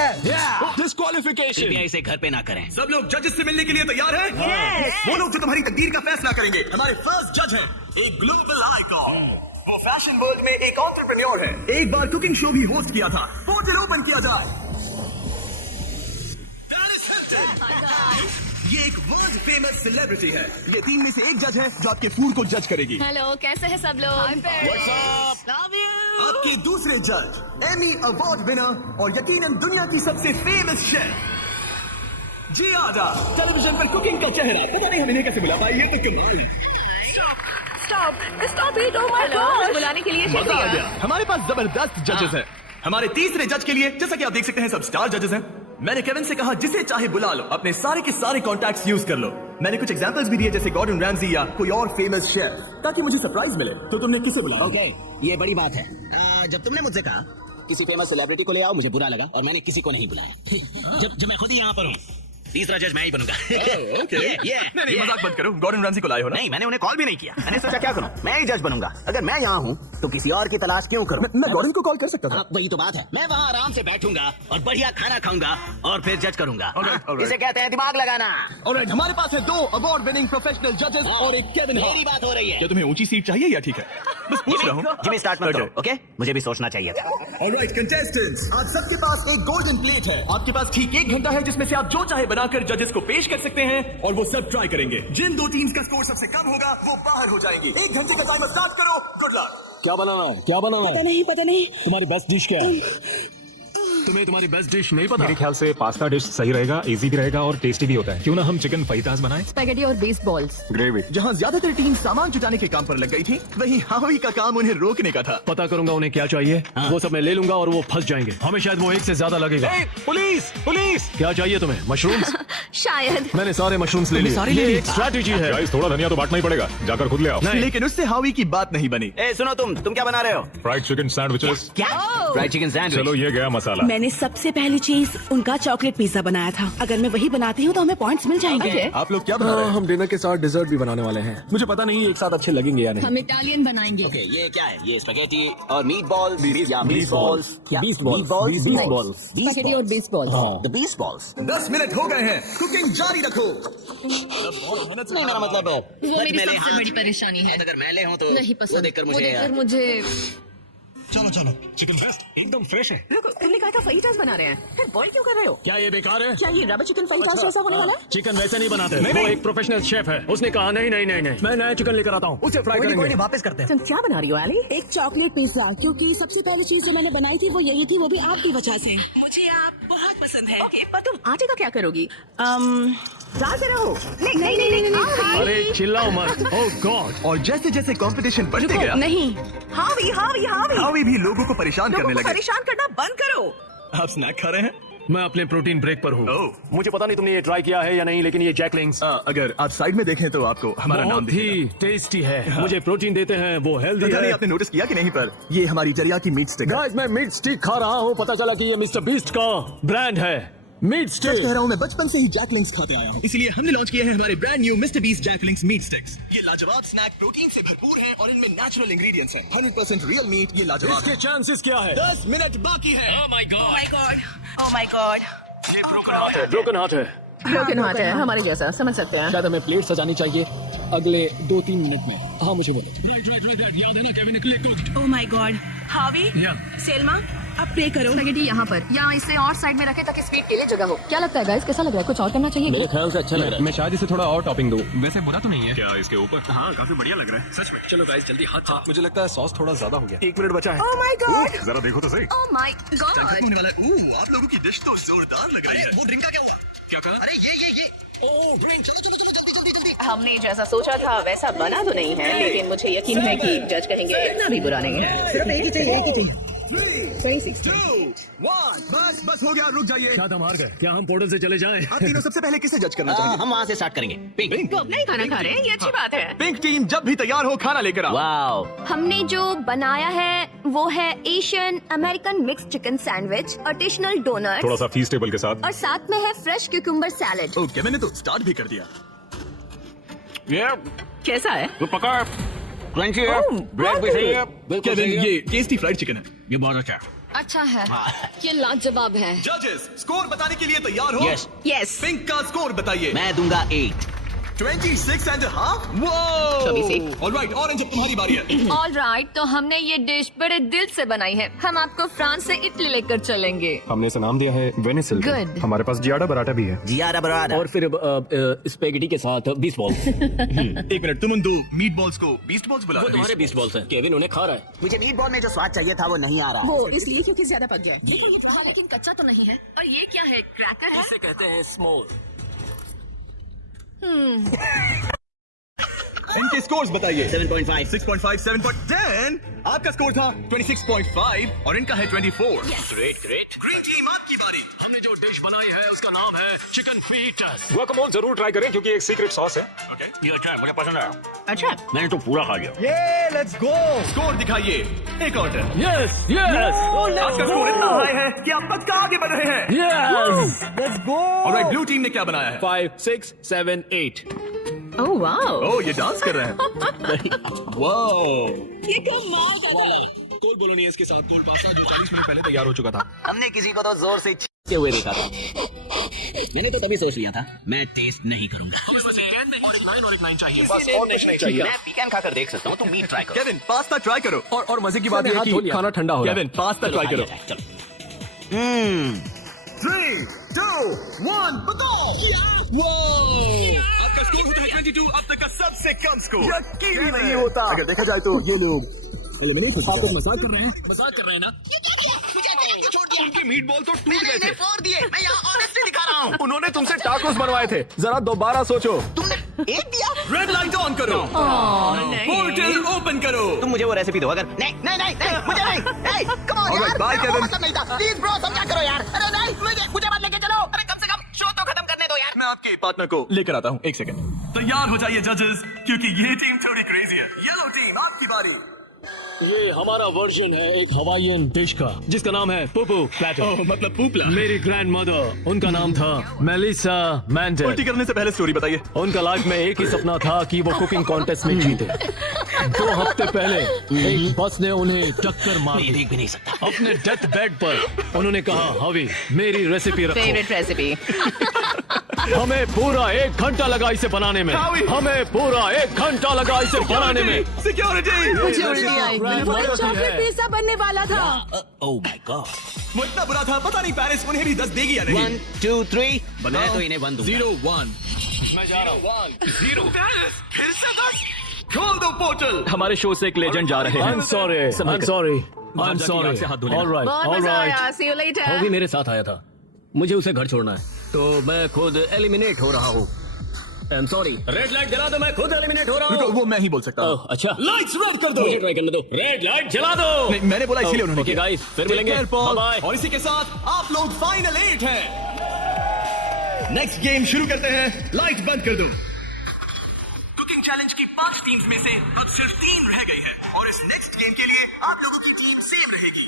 डिस्क्वालिफिकेशन। कृपया इसे घर पे ना करें। सब लोग जजेस से मिलने के लिए तैयार हैं? वो लोग जो तुम्हारी तकदीर का फैसला करेंगे। हमारे फर्स्ट जज हैं एक ग्लोबल आइकॉन। वो फैशन वर्ल्ड में एक एंटरप्रेन्योर है। एक बार कुकिंग शो भी होस्ट किया था। पोर्टल ओपन किया जाए। ये एक वर्ल्ड फेमस सेलिब्रिटी है। ये टीम में से एक जज है जो आपके फूड को जज करेगी। हेलो, कैसे हैं सब लोग? आपके दूसरे जज एमी अवार्ड विनर और यकीनन दुनिया की सबसे फेमस शेफ जी आजा। टेलीविजन पर कुकिंग का चेहरा। पता नहीं हम इन्हें कैसे बुला पाए, ये तो कमाल है। Stop it, oh my God. बुलाने के लिए मजा आ शुक्रिया। गया। हमारे पास जबरदस्त जजेस हैं। हमारे तीसरे जज के लिए जैसा कि आप देख सकते हैं सब स्टार जजेस हैं। मैंने केविन से कहा जिसे चाहे बुला लो, अपने सारे के सारे कॉन्टैक्ट्स यूज कर लो। मैंने कुछ एग्जांपल्स भी दिए जैसे गॉर्डन रैमजी या कोई और फेमस शेफ, ताकि मुझे सरप्राइज मिले। तो तुमने किसे बुलाया? ओके, ये बड़ी बात है। जब तुमने मुझसे कहा किसी फेमस सेलिब्रिटी को ले आओ, मुझे बुरा लगा और मैंने किसी को नहीं बुलाया। जब मैं खुद ही यहाँ पर हूँ, तीसरा जज मैं ही बनूंगा। नहीं, मजाक बंद करो। गॉर्डन रैमजी को लाए हो ना? नहीं, मैंने उन्हें कॉल भी नहीं किया। मैंने सोचा क्या करूं, मैं ही जज बनूंगा। अगर मैं यहाँ हूँ तो किसी और की तलाश क्यों करूं? मैं गॉर्डन को कॉल कर सकता था। वही तो बात है। मैं वहाँ आराम से बैठूंगा और बढ़िया खाना खाऊंगा और फिर जज करूंगा। alright. इसे कहते हैं दिमाग लगाना। ऑलराइट, हमारे पास है 2 अवार्ड विनिंग प्रोफेशनल जजेस और एक केविन हार्ट। मेरी बात हो रही है। क्या तुम्हें ऊंची सीट चाहिए या ठीक है? बस पूछ रहा हूँ। जिमी स्टार्ट मत करो, ओके? मुझे भी सोचना चाहिए था। ऑलराइट कंटेस्टेंट्स, आज सबके पास एक गोल्डन प्लेट है। आपके पास ठीक 1 घंटा है जिसमें से आप जो चाहे बनाकर जजेस को पेश कर सकते हैं और वो सब ट्राई करेंगे। जिन 2 टीम्स का स्कोर सबसे कम होगा वो बाहर हो जाएंगे। 1 घंटे का टाइमर स्टार्ट करो। Good luck. क्या बनाना है? क्या बनाना है? पता नहीं। तुम्हारी बेस्ट डिश क्या है? तुम्हें तुम्हारी बेस्ट डिश नहीं पता? मेरे ख्याल से पास्ता डिश सही रहेगा, इजी भी रहेगा और टेस्टी भी होता है। क्यों ना हम चिकन फाइटास बनाएं? स्पैगेटी और बेस बॉल्स। ग्रेवी। जहाँ ज्यादातर टीम सामान जुटाने के काम पर लग गई थी, वहीं हावी का काम उन्हें रोकने का था। पता करूंगा उन्हें क्या चाहिए। वो सब मैं ले लूंगा और वो फंस जाएंगे। हमें शायद वो 1 से ज्यादा लगेगा। पुलिस पुलिस, क्या चाहिए तुम्हें? मशरूम्स? शायद। मैंने सारे मशरूम्स ले लिए। ये एक स्ट्रैटेजी है। गाइस, थोड़ा धनिया तो बांटना ही पड़ेगा। जाकर खुद ले आओ। नहीं। लेकिन उससे हावी की बात नहीं बनी। ए सुनो, तुम क्या बना रहे हो? Fried chicken sandwiches. क्या? Fried chicken sandwich. चलो, ये गया मसाला। मैंने सबसे पहली चीज उनका चॉकलेट पिज्जा बनाया था। अगर मैं वही बनाती हूँ तो हमें पॉइंट्स मिल जाएंगे। आप लोग क्या बना रहे हैं? हम डिनर के साथ डिजर्ट भी बनाने वाले हैं। मुझे पता नहीं एक साथ अच्छे लगेंगे या नहीं। हम इटालियन बनाएंगे। ओके, ये क्या है? ये स्पैगेटी और मीट बॉल्स या बीस बॉल्स? बीस बॉल्स। स्पैगेटी और बेस बॉल्स। द बीस बॉल्स। 10 मिनट हो गए हैं। कुकिंग जारी रखो। नहीं, मेरा मतलब वो मेरी सबसे बड़ी परेशानी है। अगर मैं ले हूँ तो नहीं पसंद। वो देखकर मुझे चलो, चिकन बेस्ट, एकदम फ्रेश है। तुमने कहा था फाइटास बना रहे हैं, फिर बॉईल क्यों कर रहे हो? क्या ये बेकार है? क्या ये रबर चिकन फाइटास जैसा होने वाला है? चिकन वैसे नहीं बनाते। वो एक प्रोफेशनल शेफ है। उसने कहा नहीं, मैं नया चिकन लेकर आता हूँ, उसे फ्राई करेंगे। वापस करते हैं। तुम क्या बना रही हो एली? एक चॉकलेट पिज्जा, क्योंकि सबसे पहली चीज जो मैंने बनाई थी वो यही थी, वो भी आपकी वजह से। मुझे आप बहुत पसंद है। ओके, पर तुम आटे का क्या करोगी? दाल से रहो। नहीं। अरे चिल्लाओ मत। ओह गॉड। और जैसे जैसे कंपटीशन बढ़ते गया, नहीं। हावी हावी भी लोगों को परेशान करने लगे। परेशान करना बंद करो। आप स्नैक खा रहे हैं? मैं अपने प्रोटीन ब्रेक पर हूँ। ओह। मुझे पता नहीं तुमने ये ट्राई किया है या नहीं, लेकिन ये जैकलिंग्स अगर आप साइड में देखें तो आपको हमारा नाम बहुत दिखेगा। ही टेस्टी है। मुझे प्रोटीन देते हैं, वो हेल्दी पता नहीं है। आपने नोटिस किया कि नहीं, पर ये हमारी जरियाकी मीट स्टिक है। गाइस, मैं मीट स्टिक खा रहा हूँ। पता चला कि ये मिस्टर बीस्ट का ब्रांड है। मीट सच स्टिक। कह रहा हूँ, मैं बचपन से ही जैकलिंग्स खाते आया हूँ। इसलिए हमने लॉन्च किए हैं हमारे brand new Mister Beast Jack Links meat sticks. ये लाजवाब स्नैक प्रोटीन से भरपूर हैं और इनमें नेचुरल इंग्रेडिएंट्स हैं। 100% रियल मीट। ये लाजवाब इसके है। चांसेस क्या है? 10 मिनट बाकी है। Oh my God. ये ब्रोकन हार्ट है। ब्रोकन हार्ट है, हमारे जैसा, समझ सकते हैं। शायद हमें प्लेट सजानी चाहिए अगले 2-3 मिनट में। हाँ, मुझे बोलो। राइट, याद है ना केविन ने clay cooked. Oh my God. हावी, सेल्मा, अब प्रे करो। स्पैगेटी यहाँ पर या इसे और साइड में रखें ताकि स्पीड के लिए जगह हो। क्या लगता है गाइस, कैसा लग रहा है? कुछ और करना चाहिए मेरे क्या? ख्याल से अच्छा लग रहा है। मैं शायद इसे थोड़ा और टॉपिंग दूं। वैसे बुरा तो नहीं है। क्या इसके ऊपर? हाँ, काफी बढ़िया लग रहा है सच में। चलो गाइस, जल्दी हाथ। मुझे लगता है सॉस थोड़ा ज्यादा हो गया। 1 मिनट बचा है। Oh my God. जरा देखो तो सही। Oh my God. खत्म होने वाला है। आप लोगों की डिश तो जोरदार लग रही है। वो ड्रिंक का क्या हुआ? क्या कहा? अरे ये ओह ड्रिंक, चलो जल्दी। हमने जैसा सोचा था वैसा बना तो नहीं है, लेकिन मुझे यकीन है कि जज कहेंगे इतना भी बुरा नहीं है। सिर्फ एक ही चाहिए। 3, 2, 1 बस हो गया, रुक जाइए। शायद हम हार गए। क्या हम पोर्टल से चले जाएं? आप तीनों सबसे पहले किसे जज करना चाहेंगे? हम वहाँ से स्टार्ट करेंगे। पिंक। तो अब नहीं खाना खा रहे हैं, ये अच्छी बात है। पिंक टीम जब भी तैयार हो, खाना लेकर आओ। वाओ। हमने जो बनाया है वो है Asian American mix chicken sandwich, additional donut थोड़ा सा फीस टेबल के साथ। और साथ में है फ्रेश क्यूकम्बर सैलेड। ओके, मैंने तो स्टार्ट भी कर दिया। कैसा है? वो पका। क्रंची है, ब्रेड भी सही है, बिल्कुल केविन, सही है। ये टेस्टी फ्राइड चिकन है। ये बहुत अच्छा है। अच्छा है, ये लाजवाब है। जजेस स्कोर बताने के लिए तैयार हो? Yes. यस पिंक का स्कोर बताइए। मैं दूंगा 8। 26.5। वो 26। ऑलराइट, ऑरेंज अब तुम्हारी बारी है। ऑल राइट, तो हमने ये डिश बड़े दिल से बनाई है। हम आपको फ्रांस से इटली लेकर चलेंगे। हमने इसे नाम दिया है वेनिसिल। Good. हमारे पास जियाडा बराटा भी है। जियारा बराड़ा। और फिर स्पेगेटी के साथ 20 बॉल। एक मिनट, तुम उन दो मीट बॉल्स को बीस्ट बॉल्स बुला वो रहे तुम्हारे 20 बॉल्स हैं। केविन उन्हें खा रहा है। मुझे मीट बॉल में जो स्वाद चाहिए था वो नहीं आ रहा। वो इसलिए क्योंकि ज्यादा पक गया। देखो ये रहा, लेकिन कच्चा तो नहीं है। और ये क्या है, क्रैकर है? इसे कहते हैं स्मॉल। इनके स्कोर्स बताइए। 7.5। 6.5, 7.10। आपका स्कोर था 26.5 और इनका है 24। Great great. ग्रीन टीम, आपकी बारी। हमने जो डिश बनाई है उसका नाम है चिकन फीटस। गुआकामोल जरूर ट्राई करें क्योंकि एक सीक्रेट सॉस है। ओके, ये अच्छा है, मुझे पसंद आया। अच्छा, मैंने तो पूरा खा लिया। ये लेट्स गो। स्कोर दिखाइए। एक ऑर्डर। यस यस आपका स्कोर इतना हाई है कि आप पक्का आगे बढ़ रहे हैं। Yes. Let's go. Alright, blue team ने क्या बनाया है? 5, 6, 7, 8। ओह वाओ, ओह, ये डांस कर रहे हैं। वाओ, ये कमाल का था। कोल बोलोनियस के साथ कोल्ड पास्ता जो 40 मिनट पहले तैयार हो चुका था। हमने किसी को तो जोर से छींकते हुए देखा था। मैंने तो तभी सोच लिया था मैं टेस्ट नहीं करूंगा। हमें बस एक एंड में और एक 9 और एक 9 चाहिए। बस और कुछ नहीं चाहिए। मैं पिकन खाकर देख सकता हूँ, तुम मीट ट्राई करो। केविन, पास्ता ट्राई करो। और मजे की बात है कि खाना ठंडा हो रहा है। केविन, पास्ता ट्राई करो। चलो। 3, 2, 1, बताओ। आपका स्कोर होता है 22, अब तक का सबसे कम स्कोर। यकीन ही नहीं होता। अगर देखा जाए तो ये लोग मजाक कर रहे हैं ना? उनके मीट बॉल तो टूट गए थे। फोड़ दिए। मैं यहाँ ऑनेस्टली दिखा रहा हूँ। उन्होंने तुमसे टाकोस बनवाए थे। जरा दोबारा सोचो। तुमने एक दिया। रेड लाइट ऑन करो। पोर्टल ओपन करो। तुम मुझे वो रेसिपी दो। अगर नहीं नहीं नहीं नहीं मुझे नहीं। नहीं कम ऑन Alright, यार। bye, मेरा वो Kevin. मतलब नहीं था। प्लीज ब्रो समझा करो यार। अरे नहीं मुझे मत लेके चलो। अरे कम से कम शो तो खत्म करने दो यार। मैं आपके पार्टनर को लेकर आता हूँ। एक सेकंड। तैयार हो जाइए जजेस, क्योंकि ये टीम थोड़ी क्रेजी है। येलो टीम, आपकी बारी। ये हमारा वर्जन है एक हवाईयन डिश का जिसका नाम है पुपू प्लेटर। ओह, मतलब पूपला। मेरी ग्रैंड मदर, उनका नाम था मेलिसा मैंडेल। उल्टी करने से पहले स्टोरी बताइए। उनका लाइफ में एक ही सपना था कि वो कुकिंग कॉन्टेस्ट में जीते। 2 हफ्ते पहले एक बस ने उन्हें टक्कर मार ये दी। देख भी नहीं सकता। अपने डेथ बेड पर उन्होंने कहा, हवी मेरी रेसिपी रखो। Favourite recipe. हमें पूरा 1 घंटा लगा इसे बनाने में। हावी। हमें पूरा 1 घंटा लगा इसे बनाने में। सिक्योरिटी। मुझे उल्टी आई। वो चॉकलेट पिज्जा बनने वाला था। Oh my God. वो इतना बुरा था, पता नहीं पेरिस उन्हें भी 10 देगी या नहीं। 1, 2, 3 मैं तो इन्हें 1 दूंगा। 0, 1। मैं जा रहा हूँ। 1, 0। पेरिस फिर से 10। खोल दो पोर्टल। हमारे शो से एक लेजेंड जा रहे हैं। I'm sorry. जाके आग से हाथ धो लेना। All right. बहुत All मजा right. आया। See you later. वो भी मेरे साथ आया था। मुझे उसे घर छोड़ना है, तो मैं खुद एलिमिनेट हो रहा हूँ। I am sorry. Red light जला दो, मैं खुद एलिमिनेट हो रहा रुको, हूँ। वो मैं ही बोल सकता हूँ। अच्छा, लाइट्स रेड कर दो। मुझे ट्राई करने दो। रेड लाइट जला दो। नहीं, मैंने बोला इसीलिए उन्होंने ओके किया। गाइस, फिर Take मिलेंगे। care, Paul. बाय। और इसी के साथ आप लोग फाइनल 8 हैं। नेक्स्ट गेम शुरू करते हैं। लाइट बंद कर दो। कुकिंग चैलेंज की 5 टीम्स में से अब सिर्फ 3 रह गई हैं और इस नेक्स्ट गेम के लिए आप लोगों की टीम सेम रहेगी।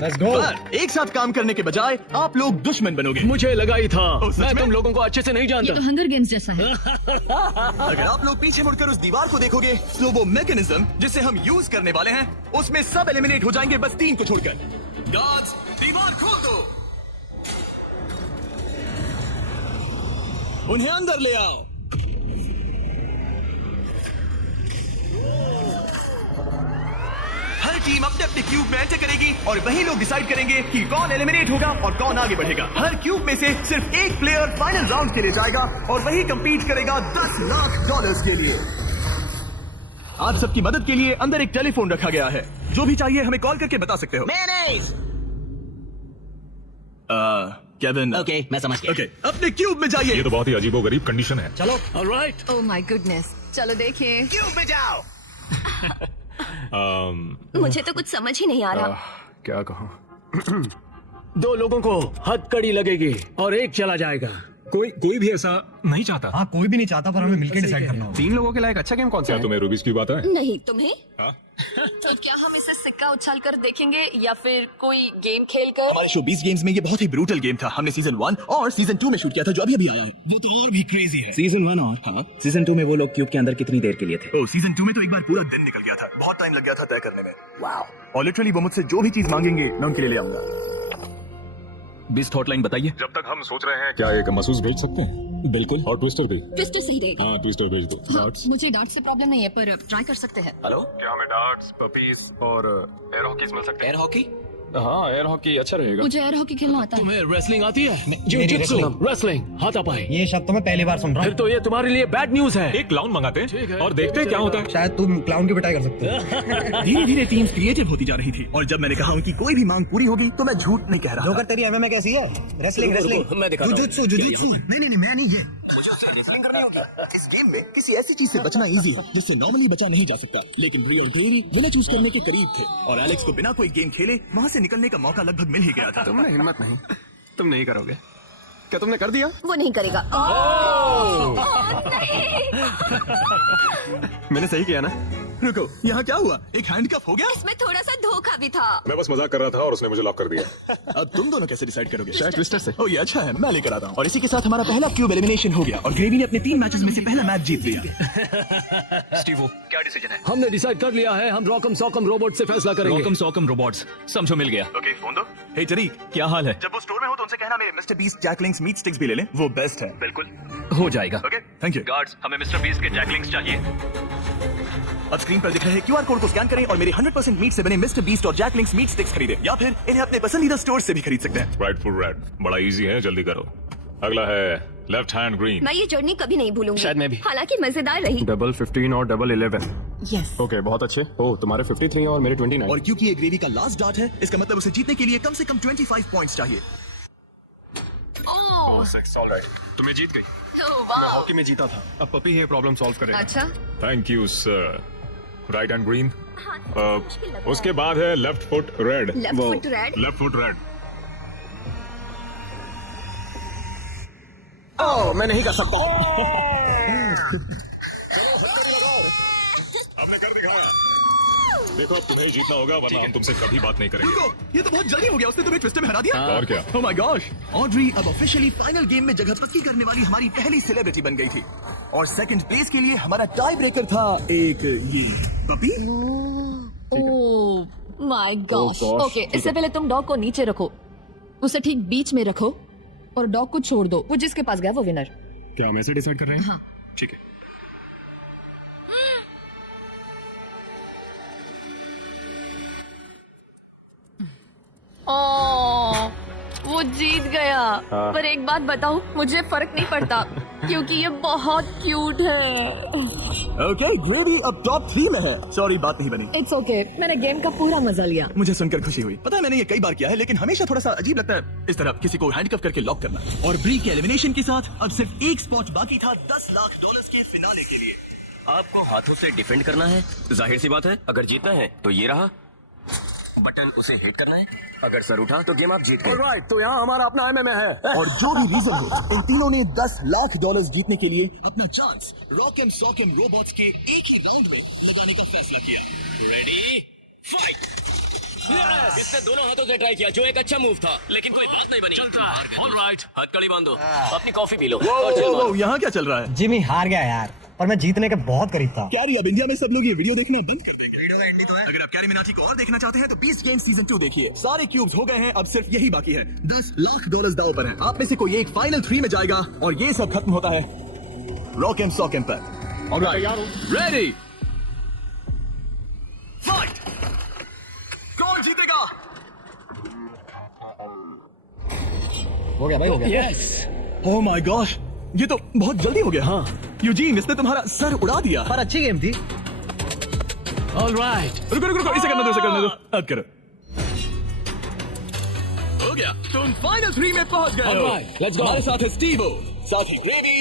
Let's go. पर एक साथ काम करने के बजाय आप लोग दुश्मन बनोगे। मुझे लगा ही था। सच मैं में? तुम लोगों को अच्छे से नहीं जानता। हंगर गेम्स जैसा है। अगर आप लोग पीछे मुड़कर उस दीवार को देखोगे तो वो मैकेनिज्म जिसे हम यूज करने वाले हैं उसमें सब एलिमिनेट हो जाएंगे, बस 3 को छोड़कर। गार्ड्स, दीवार खोल दो। उन्हें अंदर ले आओ। हर टीम अपने अपने क्यूब में एंटर करेगी और वही लोग डिसाइड करेंगे कि कौन एलिमिनेट होगा और कौन आगे बढ़ेगा। हर क्यूब में से सिर्फ एक प्लेयर फाइनल राउंड के लिए जाएगा और वही कंपीट करेगा $10 लाख के लिए। आप सबकी मदद के लिए अंदर एक टेलीफोन रखा गया है। जो भी चाहिए हमें कॉल करके बता सकते हो। मेयोनेज़। केविन। ओके मैं समझ गया। ओके, अपने क्यूब में जाइए। ये तो बहुत ही अजीबोगरीब कंडीशन है। चलो All right. Oh my goodness, चलो देखिए। क्यूब में जाओ। मुझे तो कुछ समझ ही नहीं आ रहा। क्या कहूँ? 2 लोगों को हथकड़ी लगेगी और एक चला जाएगा। कोई भी ऐसा नहीं चाहता। हाँ कोई भी नहीं चाहता, पर हमें मिलकर डिसाइड करना होगा। 3 लोगों के लिए एक अच्छा गेम कौन सा क्या है? तुम्हें रूबिक्स की बात है? नहीं, तुम्हें? हाँ? तो क्या हम इसे सिक्का उछाल कर देखेंगे या फिर कोई गेम खेल कर? हमारे शो 20 गेम्स में ये बहुत ही ब्रूटल गेम था। हमने सीजन 1 और सीजन 2 में शूट किया था, जो अभी अभी आया है। वो तो और भी क्रेजी है। सीजन 1 और हाँ सीजन 2 में वो लोग क्यूब के अंदर कितनी देर के लिए थे? ओ, सीजन 2 में तो एक बार पूरा दिन निकल गया था। बहुत टाइम लग गया था तय करने में। वाह। और लिटरली वो मुझसे जो भी चीज मांगेंगे मैं उनके लिए ले आऊंगा। 20 हॉटलाइन बताइए। जब तक हम सोच रहे हैं क्या एक महसूस भेज सकते हैं? बिल्कुल। और ट्विस्टर भी। ट्विस्टर सही रहेगा। हाँ ट्विस्टर भेज दो। हाँ, मुझे डार्ट से प्रॉब्लम नहीं है, पर ट्राई कर सकते हैं। हेलो, क्या हमें डार्ट्स, पपीज और एयर हॉकीज मिल सकते हैं? Air hockey? हाँ एयर हॉकी अच्छा रहेगा। मुझे एयर हॉकी खेलना आता है। तुम्हें रेसलिंग आती है? मेरी जिu-jitsu, रेसलिंग, हाथापाई। ये शब्द तो मैं पहली बार सुन रहा फिर हूँ। तो ये तुम्हारे लिए बैड न्यूज है। एक क्लाउन मंगाते ठीक है। हैं और देखते हैं क्या होता है। शायद तुम क्लाउन की पिटाई कर सकते हो। धीरे धीरे टीम्स क्रिएटिव होती जा रही थी, और जब मैंने कहा उनकी कोई भी मांग पूरी होगी तो मैं झूठ नहीं कह रहा था। जोकर तेरी एमएमए कैसी है? रेसलिंग रेसलिंग मैं दिखाता हूँ। जुजुत्सु नहीं मैं नहीं, ये रेसलिंग करनी होगी। इस गेम में किसी ऐसी चीज से बचना इजी है जिससे नॉर्मली बचा नहीं जा सकता, लेकिन रियल डेरी विनर चूज करने के करीब थे, और एलेक्स को बिना कोई गेम खेले वहां से निकलने का मौका लगभग मिल ही गया था। तुमने हिम्मत नहीं, तुम नहीं करोगे। क्या तुमने कर दिया? वो नहीं करेगा। मैंने सही किया ना? रुको, यहाँ क्या हुआ? एक हैंडकफ हो गया? इसमें थोड़ा सा धोखा भी था। मैं बस मजाक कर रहा था और उसने मुझे लॉक कर दिया। अब तुम दोनों कैसे डिसाइड करोगे? शायद ट्विस्टर से। ओ ये अच्छा है, मैं लेकर आता हूँ। और इसी के साथ हमारा पहला क्यूब एलिमिनेशन हो गया, और ग्रेवी ने अपने 3 मैचेस में से पहला मैच जीत लिया। स्टीवो, क्या डिसीजन है? हमने डिसाइड कर लिया है, हम रॉकम सॉकम रोबोट से फैसला करेंगे। रॉकम सॉकम रोबोट्स, समझो मिल गया। ओके, फोन दो। हे जरीक, क्या हाल है? जब वो स्टोर में हो तो उनसे कहना मेरे mister Beast Jack Links meat sticks भी ले लें, वो बेस्ट है। बिल्कुल हो जाएगा। Okay, thank you. गार्ड्स, हमें मिस्टर बीस्ट के जैकलिंग्स चाहिए। अब स्क्रीन पर दिख रहे क्यूआर कोड को स्कैन करें और मेरे 100% मीट से बने मिस्टर बीस्ट और जैकलिंग्स मीट स्टिक्स खरीदें, या फिर इन्हें अपने पसंदीदा स्टोर से भी खरीद सकते हैं। राइट फुल रेड, बड़ा इजी है, जल्दी करो। अगला है लेफ्ट हैंड ग्रीन। मैं ये जर्नी कभी नहीं भूलूंगी। शायद मैं भी। हालांकि मजेदार रही। डबल 15 और डबल 11। यस। ओके बहुत अच्छे। ओ तुम्हारे 53 और मेरे 29। और क्योंकि ये ग्रेवी का लास्ट डार्ट है, इसका मतलब उसे जीतने के लिए कम से कम 25 पॉइंट्स चाहिए। ऑलराइट, तुम्हें जीत गई। हॉकी में जीता था, अब पपी ये प्रॉब्लम सॉल्व करेगा। अच्छा, thank you sir. Right hand green. मुश्किल लगता उसके बाद है left foot red. Left foot red. Left foot red. Oh, मैं नहीं कर सकता। आपने कर दिखाया। देखो अब तुम्हें ही जीतना होगा, वरना हम तुमसे कभी बात नहीं करेंगे। रुको, ये तो बहुत जल्दी हो गया, उसने तुम्हें ट्विस्ट में हरा दिया। और क्या? ओह माय गॉश, ऑड्री अब ऑफिशियली फाइनल गेम में जगह पक्की करने वाली हमारी पहली सेलिब्रिटी बन गई थी, और सेकंड प्लेस के लिए हमारा टाई ब्रेकर था एक ये puppy. Oh my gosh. gosh, okay, इससे पहले तुम डॉग को नीचे रखो, उसे ठीक बीच में रखो और डॉग को छोड़ दो। वो जिसके पास गया वो विनर। क्या हम ऐसे डिसाइड कर रहे हैं? हाँ। ठीक है। ओह, वो जीत गया। पर एक बात बताऊं, मुझे फर्क नहीं पड़ता क्योंकि ये बहुत क्यूट है। ओके, ग्रेवी अब टॉप 3 में है। सॉरी, बात नहीं बनी। इट्स ओके, मैंने गेम का पूरा मजा लिया। मुझे सुनकर खुशी हुई। पता है मैंने ये कई बार किया है, लेकिन हमेशा थोड़ा सा अजीब लगता है इस तरह किसी को हैंडकफ करके लॉक करना। और ब्री के एलिमिनेशन के साथ अब सिर्फ एक स्पॉट बाकी था $10 लाख के फिनाले के लिए। आपको हाथों से डिफेंड करना है, जाहिर सी बात है। अगर जीतना है तो ये रहा बटन, उसे हिट करना है। अगर सर उठा तो गेम आप जीत गए। ऑलराइट, तो यहाँ हमारा अपना एमएमए है। और जो भी रीजन हो, इन तीनों ने $10 लाख जीतने के लिए अपना चांस रॉकम सॉकम रोबोट्स के एक ही राउंड में लगाने का फैसला किया। Ready fight. इसने दोनों हाथों से ट्राई किया, जो एक अच्छा मूव था, लेकिन कोई बात नहीं बनी। चलता है। ऑलराइट, हथकड़ी बांधो, अपनी कॉफी पी लो और चिल मारो। यहाँ क्या चल रहा है? जिमी हार गया यार, पर मैं जीतने के बहुत करीब था। कैरी, अब इंडिया में सब लोग ये वीडियो देखना बंद कर देंगे। अगर आप कैरी मिनाटी को और देखना चाहते हैं तो बीस्ट गेम सीजन 2 देखिए। सारे क्यूब्स हो गए हैं, अब सिर्फ यही बाकी है। $10 लाख दांव पर है। आप में से कोई एक फाइनल 3 में जाएगा और ये सब खत्म होता है रॉक एंड सॉक पर। Alright, ready fight. कौन जीतेगा? हो गया भाई, हो गया। यस। ओह माय गॉश, ये तो बहुत जल्दी हो गया। हाँ यूजीन, इसने तुम्हारा सर उड़ा दिया। पर अच्छी गेम थी। ऑलराइट, रुको रुको रुको, इसे करने दो, इसे करने दो। अब करो। हो गया, तुम फाइनल 3 में पहुंच गए हो। Alright, let's go. हमारे साथ है स्टीवो, साथ ही ग्रेवी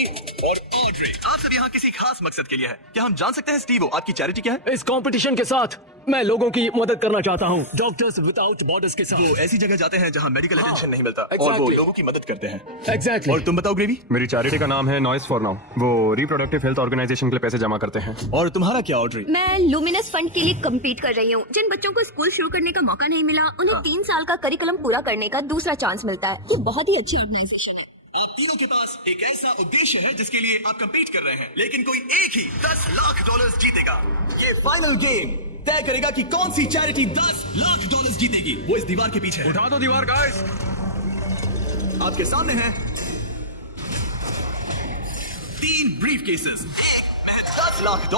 और ऑड्री। ऑड्री, आप सब यहाँ किसी खास मकसद के लिए है। क्या हम जान सकते हैं स्टीवो, आपकी चैरिटी क्या है? इस कंपटीशन के साथ मैं लोगों की मदद करना चाहता हूँ, डॉक्टर्स विदाउट बॉर्डर्स के साथ। वो ऐसी जगह जाते हैं जहाँ मेडिकल अटेंशन नहीं मिलता और exactly. वो लोगों की मदद करते हैं। एग्जैक्टली। और तुम बताओ ग्रेवी? मेरी चैरिटी का नाम है नॉइस फॉर नाउ। वो रिप्रोडक्टिव हेल्थ ऑर्गेनाइजेशन के लिए पैसे जमा करते हैं। और तुम्हारा क्या ऑड्री? मैं लुमिनस फंड के लिए कम्पीट कर रही हूँ। जिन बच्चों को स्कूल शुरू करने का मौका नहीं मिला, उन्हें 3 साल का करिकुलम पूरा करने का दूसरा चांस मिलता है। ये बहुत ही अच्छी ऑर्गेनाइजेशन है। आप तीनों के पास एक ऐसा उद्देश्य है जिसके लिए आप कम्पीट कर रहे हैं, लेकिन कोई एक ही $10 लाख जीतेगा। ये फाइनल गेम तय करेगा कि कौन सी चैरिटी $10 लाख जीतेगी। वो इस दीवार के पीछे है। उठा दो दीवार गाइस। आपके सामने है 3 ब्रीफ केसेस, एक में $10 लाख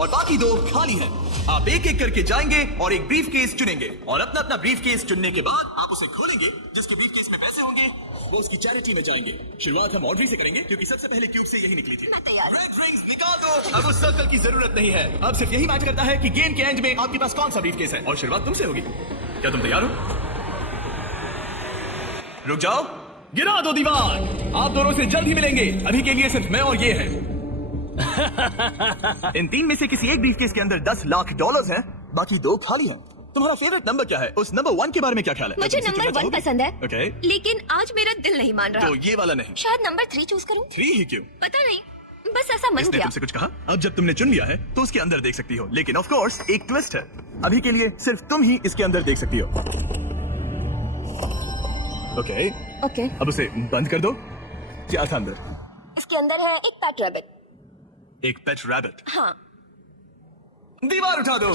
और बाकी 2 खाली है। आप एक एक करके जाएंगे और एक ब्रीफ केस चुनेंगे और अपना अपना ब्रीफ केस चुनने के बाद आप उसे खोलेंगे। जिसके ब्रीफ केस में पैसे होंगे वो उसकी चैरिटी में जाएंगे। शुरुआत हम ऑड्री से करेंगे क्योंकि सबसे पहले क्यूब से यही निकली थी। रेड रिंग्स निकाल दो। अब उस सर्कल की जरूरत नहीं है। अब सिर्फ यही मैच करता है कि गेम के एंड में आपके पास कौन सा ब्रीफ केस है और शुरुआत तुमसे होगी। क्या तुम तैयार हो? रुक जाओ, गिरा दो दीवार। आप दोनों से जल्द ही मिलेंगे। अभी के लिए सिर्फ मैं और ये है। इन 3 में से किसी एक ब्रीफकेस के अंदर $10 लाख है, बाकी 2 खाली हैं। तुम्हारा फेवरेट नंबर क्या है? उस नंबर 1 के बारे में क्या ख्याल है? मुझे नंबर 1 पसंद है। ओके। लेकिन आज मेरा दिल नहीं मान रहा। तो ये वाला नहीं। शायद नंबर 3 चूज करूं। 3 ही क्यों? पता नहीं, बस ऐसा मन इसने किया। तुमसे कुछ कहा? अब जब तुमने चुन लिया है तो उसके अंदर देख सकती हो, लेकिन ऑफ कोर्स एक ट्विस्ट है। अभी के लिए सिर्फ तुम ही इसके अंदर देख सकती हो। ओके। ओके। अब उसे बंद कर दो। क्या था अंदर? इसके अंदर है एक पेट रैबिट। एक पेट रैबिट। हाँ। दीवार उठा दो।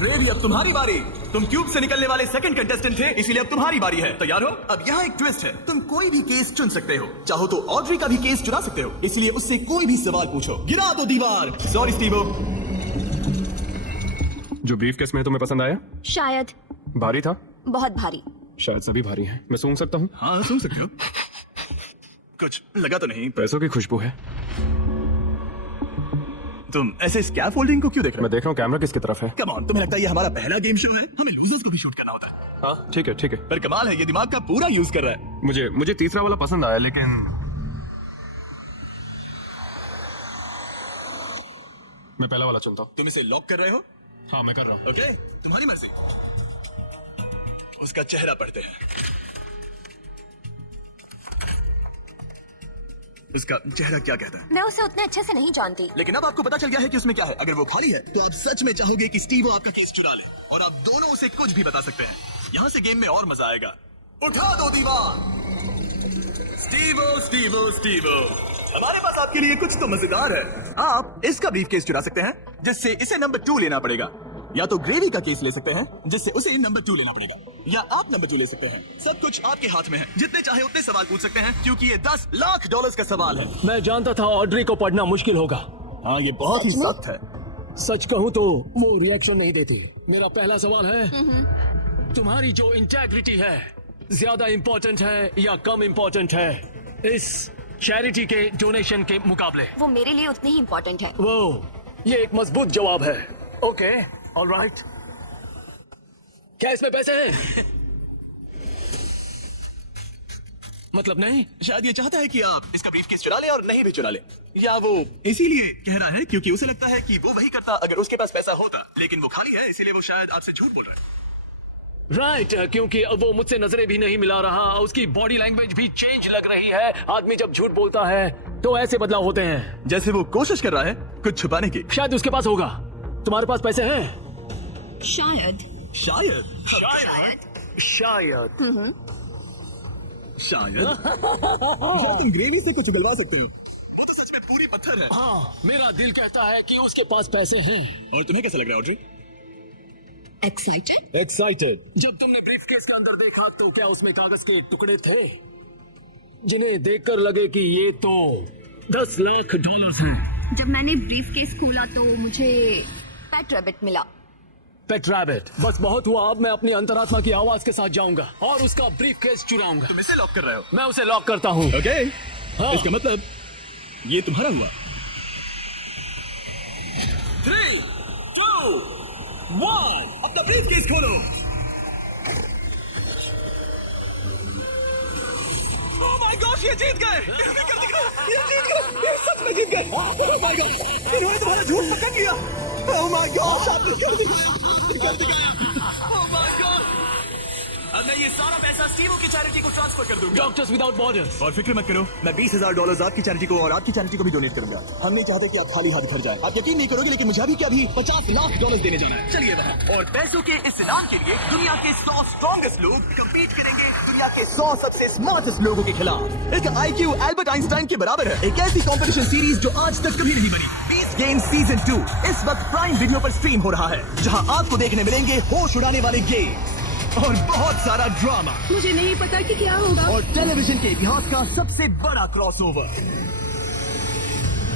ग्रेवी, अब तुम्हारी बारी। तुम क्यूब से निकलने वाले सेकंड कंटेस्टेंट थे, इसीलिए अब तुम्हारी बारी है। तैयार हो? अब यहाँ एक ट्विस्ट है। तुम कोई भी केस चुन सकते हो। चाहो तो ऑड्री का भी केस चुना सकते हो, इसलिए उससे कोई भी सवाल पूछो। गिरा दो दीवार। Sorry Stevo. जो ब्रीफ केस में तुम्हें पसंद आया? शायद। भारी था? बहुत भारी। शायद सभी भारी हैं। मैं सूंघ सकता हूँ? हाँ, सूंघ सकते हो। कुछ लगा तो नहीं? पैसों की खुशबू है। तुम ऐसे स्कैफोल्डिंग को क्यों देख रहे हो? मैं देख रहा हूँ कैमरा किसकी तरफ है। कम ऑन, तुम्हें लगता है ये हमारा पहला गेम शो है? हमें लूजर्स को भी शूट करना होता है। हाँ ठीक है ठीक है। पर कमाल है, ये दिमाग का पूरा यूज कर रहा है। मुझे तीसरा वाला पसंद आया, लेकिन मैं पहला वाला चुनता हूँ। तुम इसे लॉक कर रहे हो? हाँ मैं कर रहा हूँ। ओके, तुम्हारी मर्जी। उसका चेहरा पढ़ते हैं। उसका चेहरा क्या कहता है? मैं उसे उतने अच्छे से नहीं जानती। लेकिन अब आपको पता चल गया है कि उसमें क्या है। अगर वो खाली है तो आप सच में चाहोगे कि स्टीवो आपका केस चुरा ले और आप दोनों उसे कुछ भी बता सकते हैं। यहाँ से गेम में और मजा आएगा। उठा दो दीवार। स्टीवो स्टीवो स्टीवो, हमारे पास आपके लिए कुछ तो मजेदार है। आप इसका ब्रीफ केस चुरा सकते हैं, जिससे इसे नंबर 2 लेना पड़ेगा, या तो ग्रेवी का केस ले सकते हैं जिससे उसे नंबर 2 लेना पड़ेगा, या आप नंबर 2 ले सकते हैं। सब कुछ आपके हाथ में है। जितने चाहे उतने सवाल पूछ सकते हैं क्योंकि ये $10 लाख का सवाल है। मैं जानता था ऑड्री को पढ़ना मुश्किल होगा। हाँ, ये बहुत ही सख्त है। सच कहूँ तो वो रिएक्शन नहीं देती। मेरा पहला सवाल है, तुम्हारी जो इंटेग्रिटी है ज्यादा इम्पोर्टेंट है या कम इम्पोर्टेंट है इस चैरिटी के डोनेशन के मुकाबले? वो मेरे लिए उतनी ही इम्पोर्टेंट है। वो ये एक मजबूत जवाब है। Okay, alright. क्या इसमें पैसे हैं? मतलब नहीं? शायद ये चाहता है कि आप इसका ब्रीफकेस चुरा ले और नहीं भी चुरा ले, या वो इसीलिए कह रहा है क्योंकि उसे लगता है कि वो वही करता अगर उसके पास पैसा होता, लेकिन वो खाली है इसीलिए वो शायद आपसे झूठ बोल रहा है। राइट, क्योंकि अब वो मुझसे नजरें भी नहीं मिला रहा, उसकी बॉडी लैंग्वेज भी चेंज लग रही है। आदमी जब झूठ बोलता है तो ऐसे बदलाव होते हैं। जैसे वो कोशिश कर रहा है कुछ छुपाने की। शायद उसके पास होगा। तुम्हारे पास पैसे हैं? शायद। शायद शायद शायद तुम ग्रेवी से कुछ उगलवा सकते हो। वो तो सच में पूरी पत्थर है। हाँ, मेरा दिल कहता है कि उसके पास पैसे हैं। और तुम्हें कैसा लग रहा है ऑड्री? एक्साइटेड। जब तुमने ब्रीफकेस के अंदर देखा तो क्या उसमें कागज के टुकड़े थे जिन्हें देखकर लगे कि ये तो $10 लाख हैं? जब मैंने ब्रीफकेस खोला तो मुझे पेट रैबिट मिला। पेट रैबिट, बस बहुत हुआ। अब मैं अपनी अंतरात्मा की आवाज के साथ जाऊंगा और उसका ब्रीफकेस चुराऊंगा। तुम इसे लॉक कर रहे हो? मैं उसे लॉक करता हूँ। ओके, हाँ। इसका मतलब ये तुम्हारा हुआ। 3, 2, 1, अपना ब्रीफकेस खोलो। ओह माय गॉश, ये जीत गए। तुम्हारे जीत गए। Oh my God, इन्होंने तुम्हारा झूठ पकड़ लिया। Oh my God, आपने कर दिखाया। Oh my God, अब मैं ये सारा पैसा स्टीव की चैरिटी को ट्रांसफर कर दूंगा। Doctors without borders. और फिक्र मत करो, मैं $20,000 आपकी चैरिटी को और आपकी चैरिटी को भी डोनेट करूंगा। हम नहीं चाहते कि आप खाली हाथ घर जाए। आप यकीन नहीं करोगे, लेकिन मुझे अभी के अभी $50 लाख देने जाना है। चलिए वहाँ। और पैसों के इस इनाम के लिए दुनिया के 100 स्ट्रॉन्गेस्ट लोग कम्पीट करेंगे दुनिया के 100 सबसे स्मार्टेस्ट लोगों के खिलाफ। इसका IQ एल्बर्ट आइंस्टाइन के बराबर है। एक ऐसी कॉम्पिटिशन सीरीज जो आज तक कभी नहीं बनी। 20 गेम्स सीजन 2 इस वक्त प्राइम वीडियो पर स्ट्रीम हो रहा है, जहाँ आपको देखने मिलेंगे होश उड़ाने वाले गेम और बहुत सारा ड्रामा। मुझे नहीं पता कि क्या होगा। और टेलीविजन के इतिहास का सबसे बड़ा क्रॉसओवर।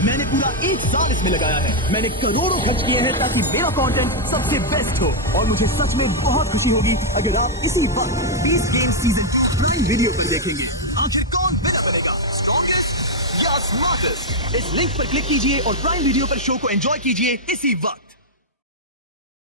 मैंने पूरा 1 साल इसमें लगाया है। मैंने करोड़ों खर्च किए हैं ताकि मेरा कंटेंट सबसे बेस्ट हो। और मुझे सच में बहुत खुशी होगी अगर आप इसी वक्त 20 गेम सीजन 2 प्राइम वीडियो पर देखेंगे। आखिर कौन विनर बनेगा, स्ट्रॉन्गेस्ट या स्मार्टेस्ट? इस लिंक पर क्लिक कीजिए और प्राइम वीडियो पर शो को एंजॉय कीजिए इसी वक्त।